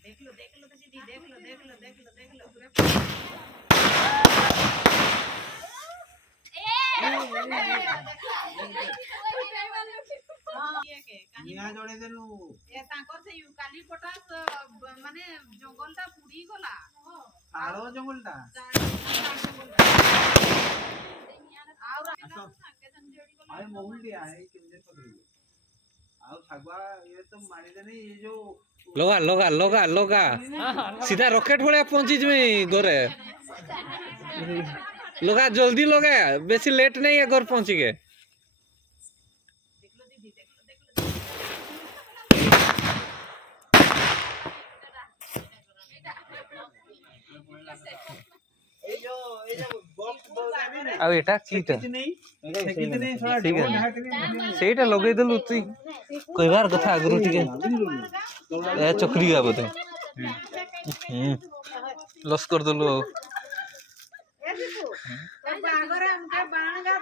देख लो दीदी, देख लो निया जोड़े देनु ए तांकर से काली पटास माने जंगलटा पुड़ी गला आरो जंगलटा आए मोहुल दिया है केंजे पकड़ी आउ छगवा ये तो मारी देनी ये जो लगा सीधा रॉकेट भलिया पहुंची जमी घरे लगा जल्दी लगा बेसी लेट नहीं है घर पहुंची के अब एटा कीटा ठीक है सेटा लगे दलु तू कोई बार कथा आगरु टिके ए चक्री गा बोते लॉस कर दलु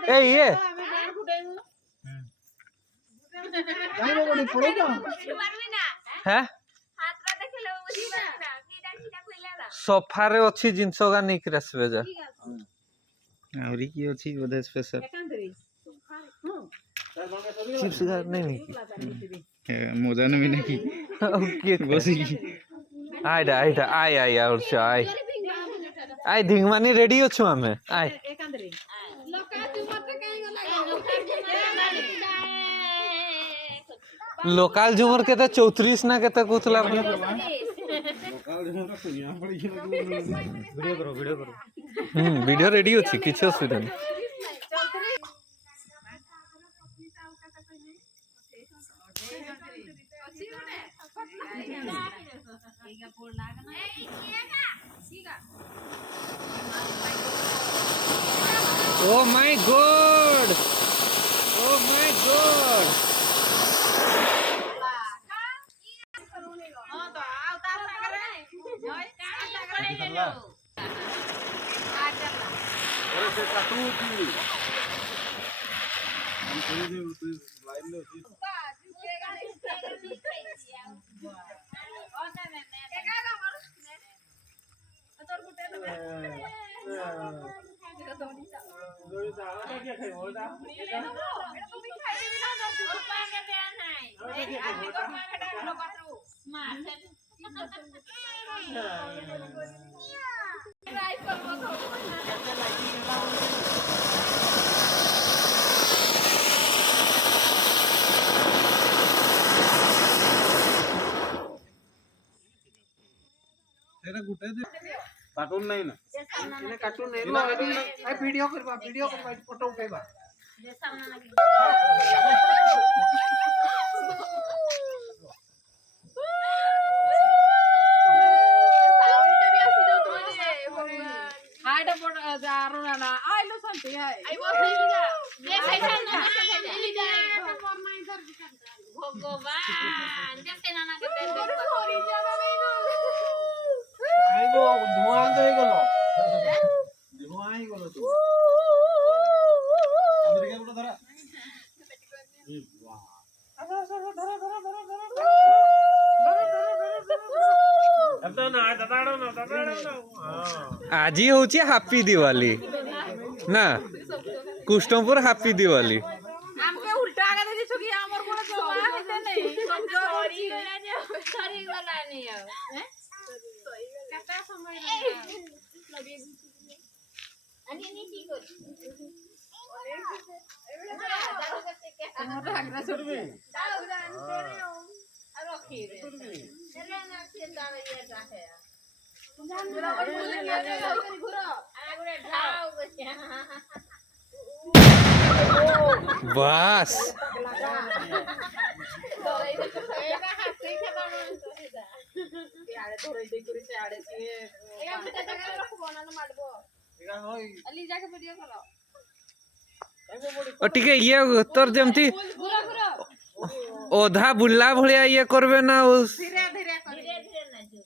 ए ये हैं सोफारे अच्छी जिंस का नहीं रसबे जा आउरी की अछि बोधे स्पेशल चिप्स का नहीं मोजान में नहीं ओके बसी आई और आई धिंगमानी रेडी अछु हमें आई लोकल झुमर के 34 ना के कुतला वीडियो रेडी अछि किछ असुविधा नहीं ओ माय गॉड कार्टून नहीं ना इने कार्टून नहीं लो ए वीडियो करबा फोटो उठेबा हाइड पर जारो ना आइलो संती है आई बस नहीं भगवान जैसे नाना के आइलो धुआं दे गलो तू अंदर के धरा आज ही होची हैप्पी दिवाली ना कुष्टमपुर हैप्पी दिवाली हमके उल्टा आगे दे छकी हमर कोन जोआ हेते नहीं सॉरी वाला नहीं है कता समय लगे अनि नहीं ठीक हो दारू करते के मोटा आगरा छोड़बे दारू दान तेरे हो और रखी रे चले ना से जावे ये राखे जान मेरा बोल के घुरो आगरे ढाव बस टिके ये तोर जमती ओधा बुल्ला भलिया ये करबे ना उस धीरे धीरे ना जो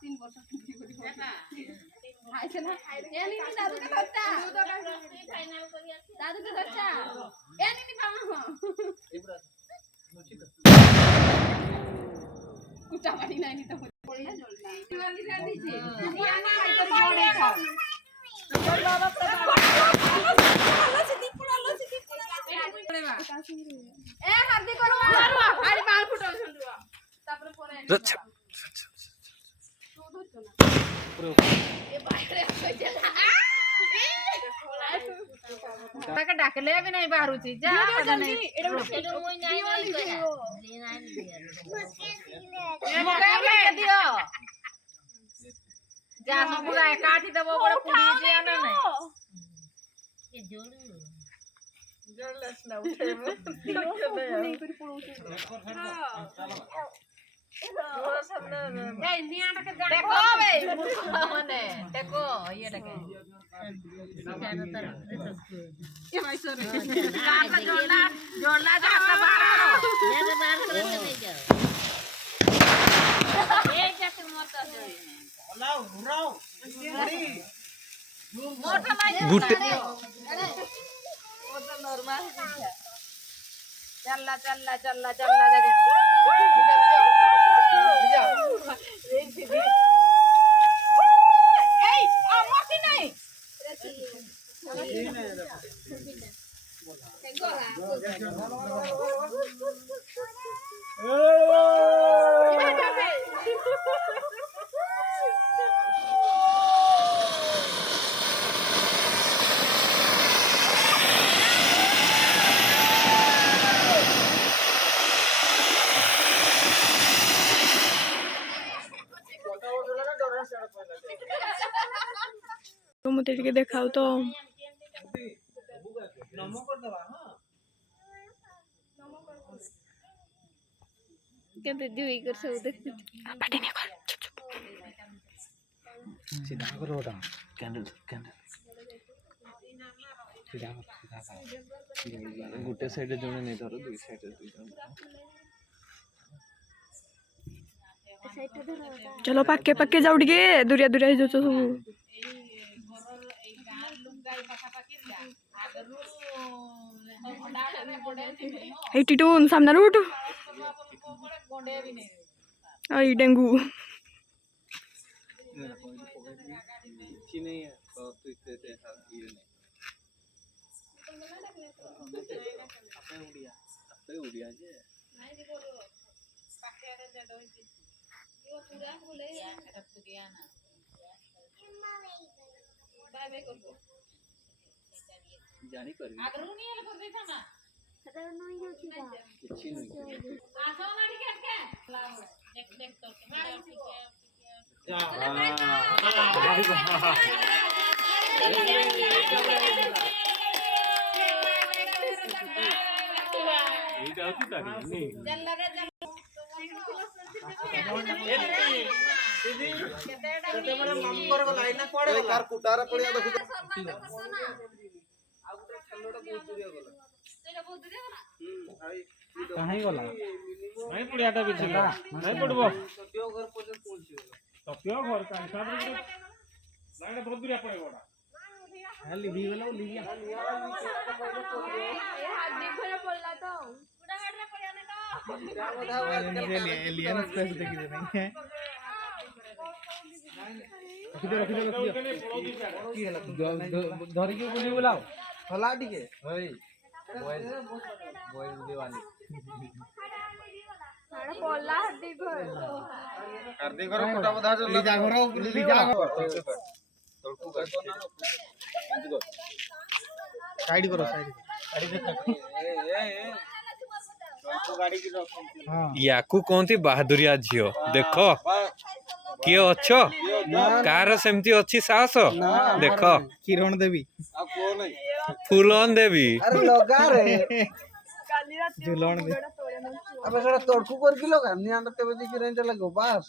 तीन वर्ष खाइছে না এনি নি দাদুকে ধরতা দাদুকে ধরতা এনি নি পামা কুটা মারি নাই নি তো পড়না জল না দিওয়ালি রে দিছে দিয়ানি খাই তো জোড়ে খাও তোর বাবা এ হাদি করো মারবা আরে বাল ফুটাও শুনবা তারপরে পরে তাকে ডাকলে আমি নাই বারুচি যা জলদি এটা মই নাই নাই কইরা এ দিও যা সবুরা কাটি দেব বড় পুড়ি যে না নাই এ জোড়ু জোড়লাস না উঠেব নেই করে পড়ুছে এই নিয়াটাকে দেখো বে মানে দেখো ইয়েটাকে জানো তার এ ভাই সরে কাটা জোড়লা জোড়লা জাটা বার করো বার করে চলে যাও এই জাতে মত আছে লাও ঘুরাও মোটা মাই গুটে ও তো নরমাল আছে चल्ला चल्ला चल्ला चल्ला देखो এই আমতি নাই मत टिके देखाओ तो कहते जुई कर सब देख पाटी नहीं कर चुप चुप सीधा करो ओटा कैंडल कैंडल सीधा गुटे साइड जने नहीं धरो दुई साइड दुई जन चलो पक्के पक्के जाओ टिके दूरिया दूरिया जो तो सब এই টিটুন সামনে উঠ এই ডেঙ্গু চিনি তো তুই তে ये नहीं আপে উড়িয়া যে নাই দি বলো পাকে আরে জড হইছে ও পুরা বলে এটা তো গিয়া না বাই বাই করব জানি করবি আগরু নিয়ে कर देता ना সেটা নই হচ্ছে না কিছু নই আসো না টিকেট কে দেখ দেখ তো এইটা হচ্ছে তারি নেই জল্লা রে জল্লা দিদি কেতে বড় মাম করে গলা আইনা পড়ে গলা কার কুটারা পড়িয়া দেখু ଆଉ ଗୋଟେ ଖେଲଡା ବହୁତ ଦୂରିଆ ଗଲା ସେଇଟା ବହୁତ ଦୂରିଆ ଗଲା कहां गला नहीं पड़ियाटा भी छिला नहीं पड़बो ସତ୍ୟ ଘର ପର୍ଯ୍ୟନ୍ତ ପହଞ୍ଚି ଗଲା सत्य घर का हिसाब रे लाइट बहुत दूरिया पड़ेगोड़ा है लिभी वाला लिया ଏ ହାଦି ଭରା ପଡଲା ତ ପୁରା ହାଡରେ ପଡିଆ ନା ତ एलियन स्पेस देखि दे नहीं है धरी के बोली बोलाओ हला टिके होई बॉयज बॉयज दिवाली ହାଡ ପଡଲା ହାଦି ଘର कार्तिक घर कोटा बधा जो लिजा घर लिजा घर तळकू कर साइड करो साइड तळकू गाड़ी की रख हां याकू कोंती बहादुरिया झियो देखो किए अच्छो कार सेमती अच्छी साहस देखो किरण देवी आ को नहीं फूलन देवी अरे लगा रे କାଲି ରାତି झुलण दे अबे सरा तोड़कू कर किलो का निया ते बजे की रेंज लगो बस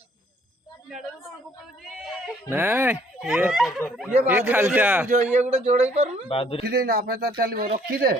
ନାଇଁ ଏ ଖାଲଟା ଇଏ ଗୋଟେ ଯୋଡେଇ ପାରୁନି ରଖିଦେ ନା ଆପେ ତାର ଚାଲିବ ରଖିଦେ